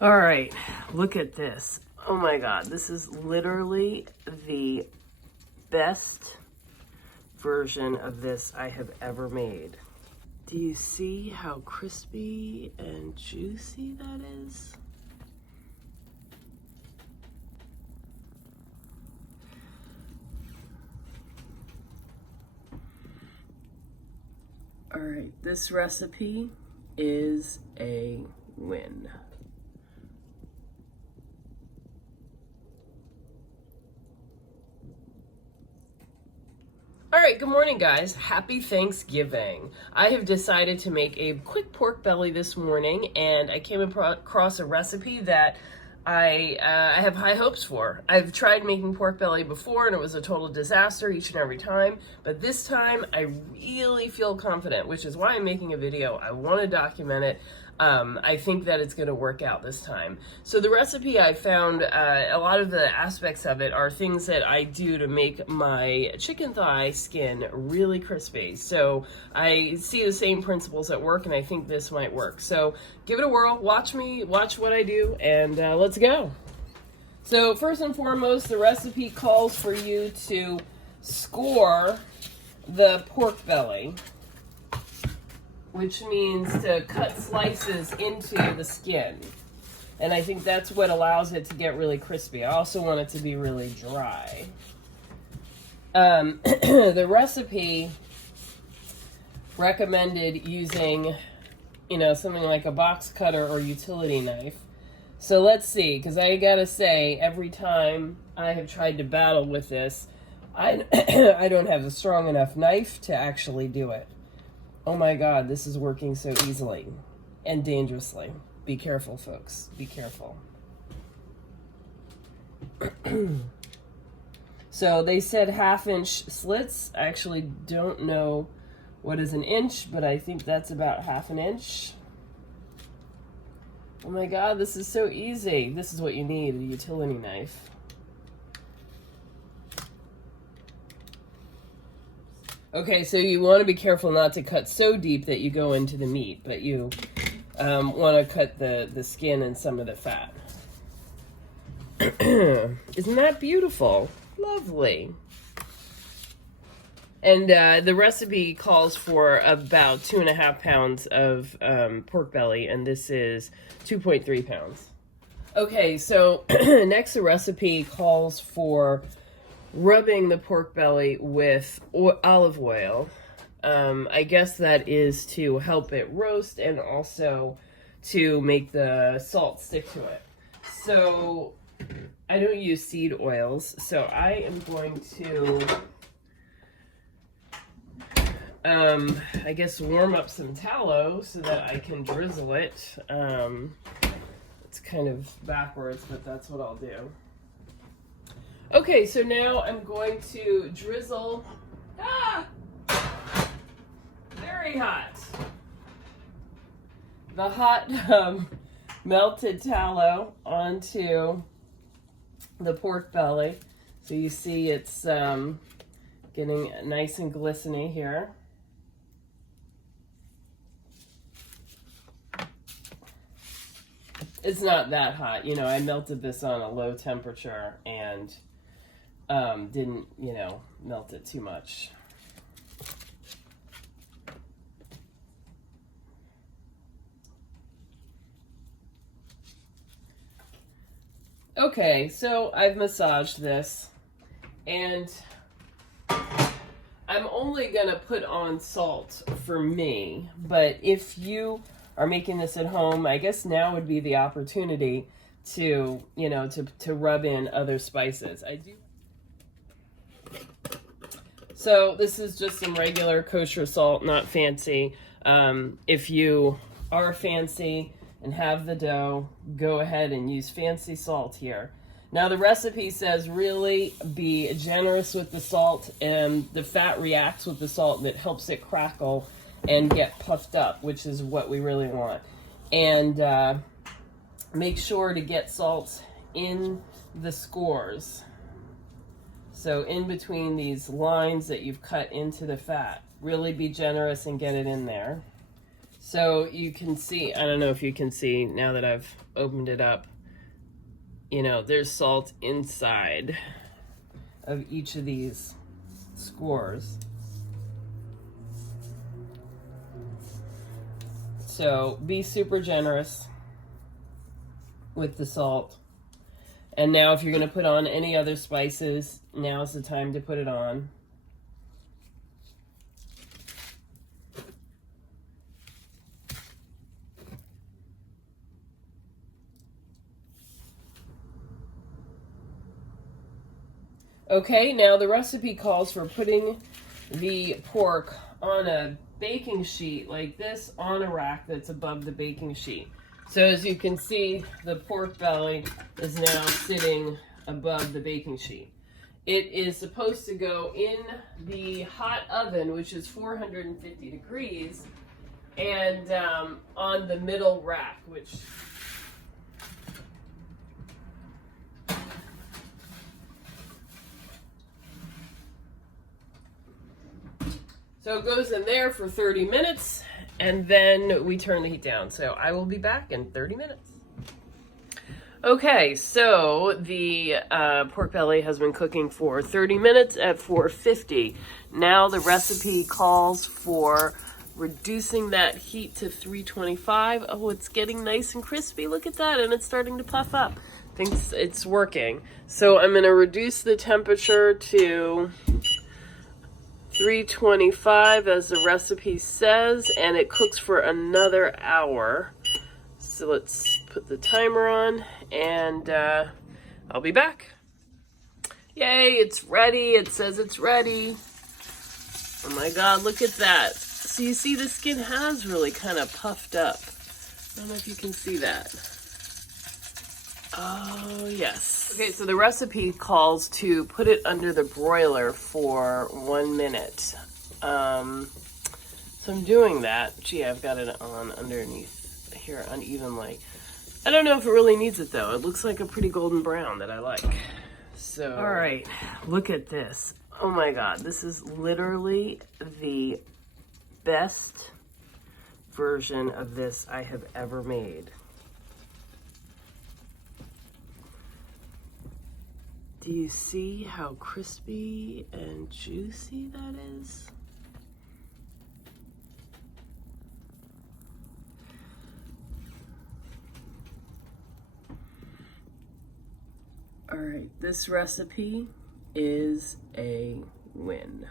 All right, look at this. Oh my God, this is literally the best version of this I have ever made. Do you see how crispy and juicy that is? All right, this recipe is a win. All right, good morning, guys. Happy Thanksgiving. I have decided to make a quick pork belly this morning, and I came across a recipe that I have high hopes for. I've tried making pork belly before, and it was a total disaster each and every time, but this time I really feel confident, which is why I'm making a video. I want to document it. I think that it's going to work out this time. So the recipe, I found a lot of the aspects of it are things that I do to make my chicken thigh skin really crispy. So I see the same principles at work, and I think this might work. So give it a whirl, watch what I do, and let's go. So first and foremost, the recipe calls for you to score the pork belly, which means to cut slices into the skin. And I think that's what allows it to get really crispy. I also want it to be really dry. The recipe recommended using, something like a box cutter or utility knife. So let's see, because I gotta say, every time I have tried to battle with this, I don't have a strong enough knife to actually do it. Oh my God, this is working so easily and dangerously. Be careful, folks. Be careful. So they said 1/2-inch slits. I actually don't know what is an inch, but I think that's about 1/2 inch. Oh my God, this is so easy. This is what you need, a utility knife. Okay, so you want to be careful not to cut so deep that you go into the meat, but you want to cut the skin and some of the fat. Isn't that beautiful? Lovely. And the recipe calls for about 2.5 pounds of pork belly, and this is 2.3 pounds. Okay, so next the recipe calls for rubbing the pork belly with olive oil. I guess that is to help it roast and also to make the salt stick to it. So I don't use seed oils, so I am going to I guess warm up some tallow so that I can drizzle it. It's kind of backwards, but that's what I'll do. Okay, so now I'm going to drizzle, very hot, the hot melted tallow onto the pork belly. So you see it's getting nice and glistening here. It's not that hot, I melted this on a low temperature and didn't, melt it too much. Okay, so I've massaged this, and I'm only gonna put on salt for me, but if you are making this at home, I guess now would be the opportunity to, to rub in other spices. So this is just some regular kosher salt, not fancy. If you are fancy and have the dough, go ahead and use fancy salt here. Now the recipe says really be generous with the salt, and the fat reacts with the salt and it helps it crackle and get puffed up, which is what we really want. And make sure to get salt in the scores. So in between these lines that you've cut into the fat, really be generous and get it in there. So you can see, I don't know if you can see now that I've opened it up, you know, there's salt inside of each of these scores. So be super generous with the salt. And now if you're going to put on any other spices, now's the time to put it on. Okay, now the recipe calls for putting the pork on a baking sheet like this on a rack that's above the baking sheet. So as you can see, the pork belly is now sitting above the baking sheet. It is supposed to go in the hot oven, which is 450 degrees, and on the middle rack, which... So it goes in there for 30 minutes, and then we turn the heat down. So I will be back in 30 minutes. Okay, so the pork belly has been cooking for 30 minutes at 450. Now the recipe calls for reducing that heat to 325. Oh, it's getting nice and crispy. Look at that, and it's starting to puff up. I think it's working. So I'm going to reduce the temperature to 325 as the recipe says, and it cooks for another hour. So let's put the timer on, and I'll be back. Yay, it's ready. It says it's ready. Oh my God, look at that. So you see the skin has really kind of puffed up. I don't know if you can see that. Oh, yes. Okay, so the recipe calls to put it under the broiler for 1 minute. So I'm doing that. Gee, I've got it on underneath here unevenly. I don't know if it really needs it though. It looks like a pretty golden brown that I like. So, all right, look at this. Oh my God, this is literally the best version of this I have ever made. Do you see how crispy and juicy that is? All right, this recipe is a win.